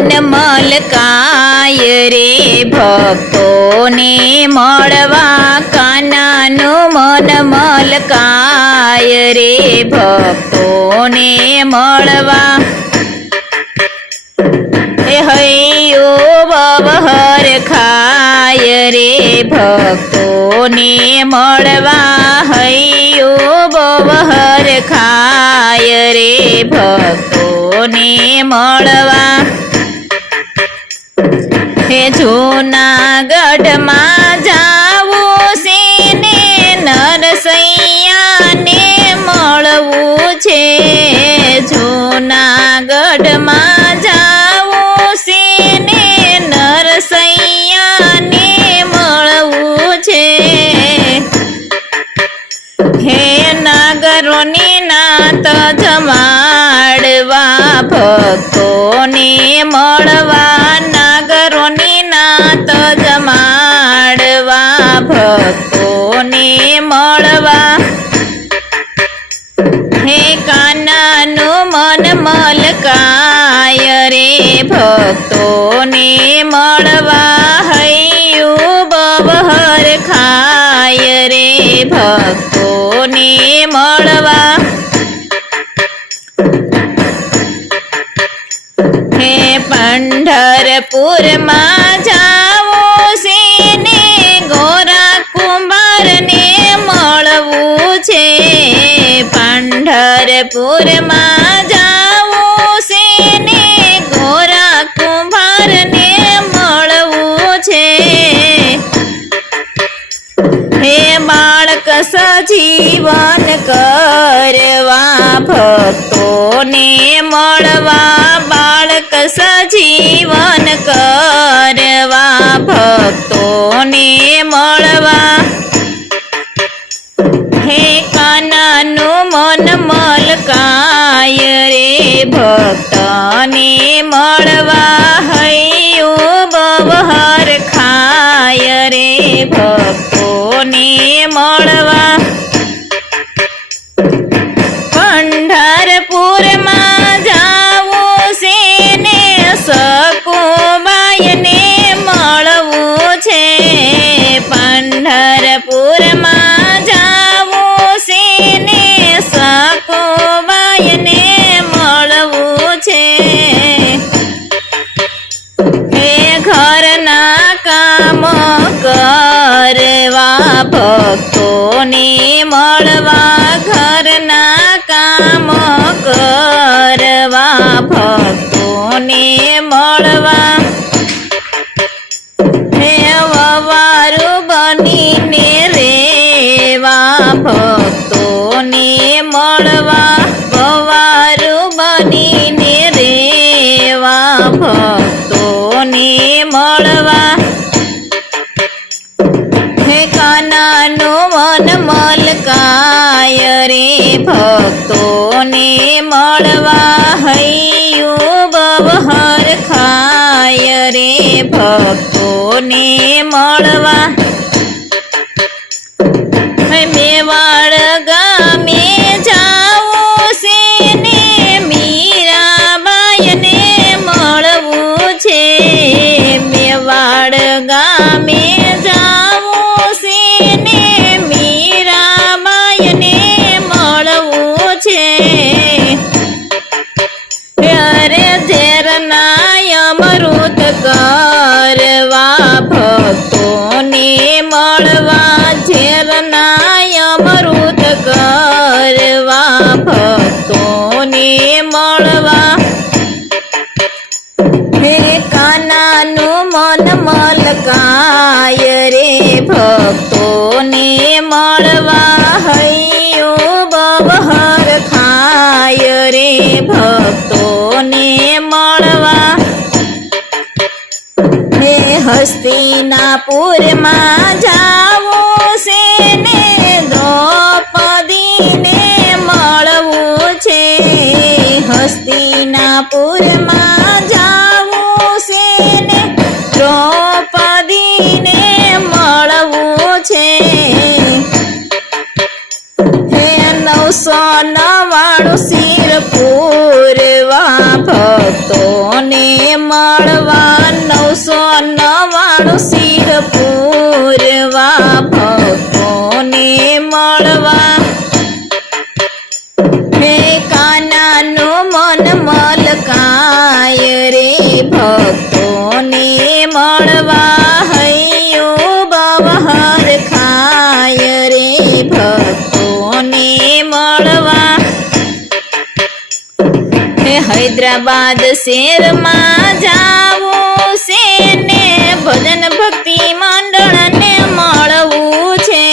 મન મલકાય રે ભક્તોને મળવા કાનાનું મન મલકાય રે ભક્તોને મળવા હૈયો બવહર ખાય રે ભક્તોને મળવા હૈયો બવહર ખાય રે ભક્તોને મળવા હે જૂનાગઢમાં જાવું છે ને નરસૈયાને મળવું છે જૂનાગઢમાં જાવું છે ને નરસૈયાને મળવું છે હે નાગરોની નાત જમાડવા ભક્તોને મળવા નાગરોની નાત જમાડવા ભક્તોને મળવા હે કાનાનું મન મલકાય રે ભક્તોને મળવા હૈયું બવહર ખાય રે ભક્તોને મળવા હે પંઢરપુરમાં જાવું છે ને ગોરા કુંભારને મળવું છે પંઢરપુરમાં જાવું છે ને ગોરા કુંભારને મળવું છે હે બાળક સજીવન કરવા ભક્તોને મળવા બાળક સજીવન કરવા ભક્તોને મળવા હે કાનાનું મન મલકાય રે ભક્તને મળવા હૈયું બવહર ખાય રે ભક્તોને મળવા પંઢરપુરમાં જાવું છે ને સકુબાઈને મળવું છે પંઢરપુરમાં જાવું છે ને સકુબાઈને મળવું છે હે ઘરના કામ કરવા ભક્તોને મળવા ઘરના કામ કરવા ભક્તોને મળવા હે વવારું બનીને રેવા ભક્તોને મળવા વવારું બનીને રેવા ભક્તોને મળવા હે કાનાનું મન મલકાય રે ભક્તોને મળવા હૈયું બવહર ખાય રે ભક્તોને મળવા મેવાડ ગામે જાવું છે ને મીરાબાઈને મળવું છે મેવાડ ગામે જાવું છે ને મીરાબાઈને મળવું છે અરે ઝેરના અમૃત કરવા ભક્તોને મળવા ઝેરના અમૃત કરવા ભક્તોને મળવા હે કાનાનું મન મલકાય રે ભક્તોને મળવા હૈયું બવહર ખાય રે ભક્તોને મળવા હે હસ્તિનાપુરમાં જાવું છે ને દ્રૌપદીને મળવું છે હસ્તિનાપુરમાં જાવું છે ને દ્રૌપદીને મળવું છે હે 999 શિર પૂરવા ભક્તોને મળવા 999 શિર પૂરવા ભક્તોને મળવા હે કાનાનું મન મલકાય રે ભક્તોને મળવા હૈયો બવહર ખાય રે ભક્તોને મળવા હે હૈદરાબાદ શહેરમાં જાવું છે ને ભજન ભક્તિ મંડળને મળવું છે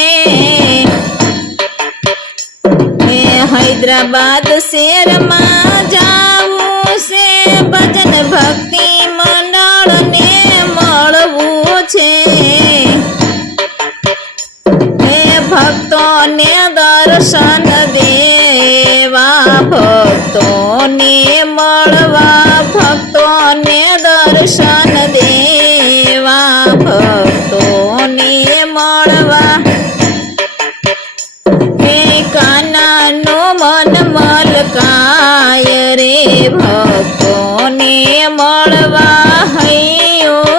હે હૈદરાબાદ શહેરમાં જાવું છે ભજન ભક્તિ મંડળને મળવું છે હે ભક્તોને દર્શન દેવા ભક્તોને મળવા ભક્તોને દર્શન દેવા ભક્તોને મળવા હે કાનાનો મન મલકાય રે ભક્તોને મળવા હૈયો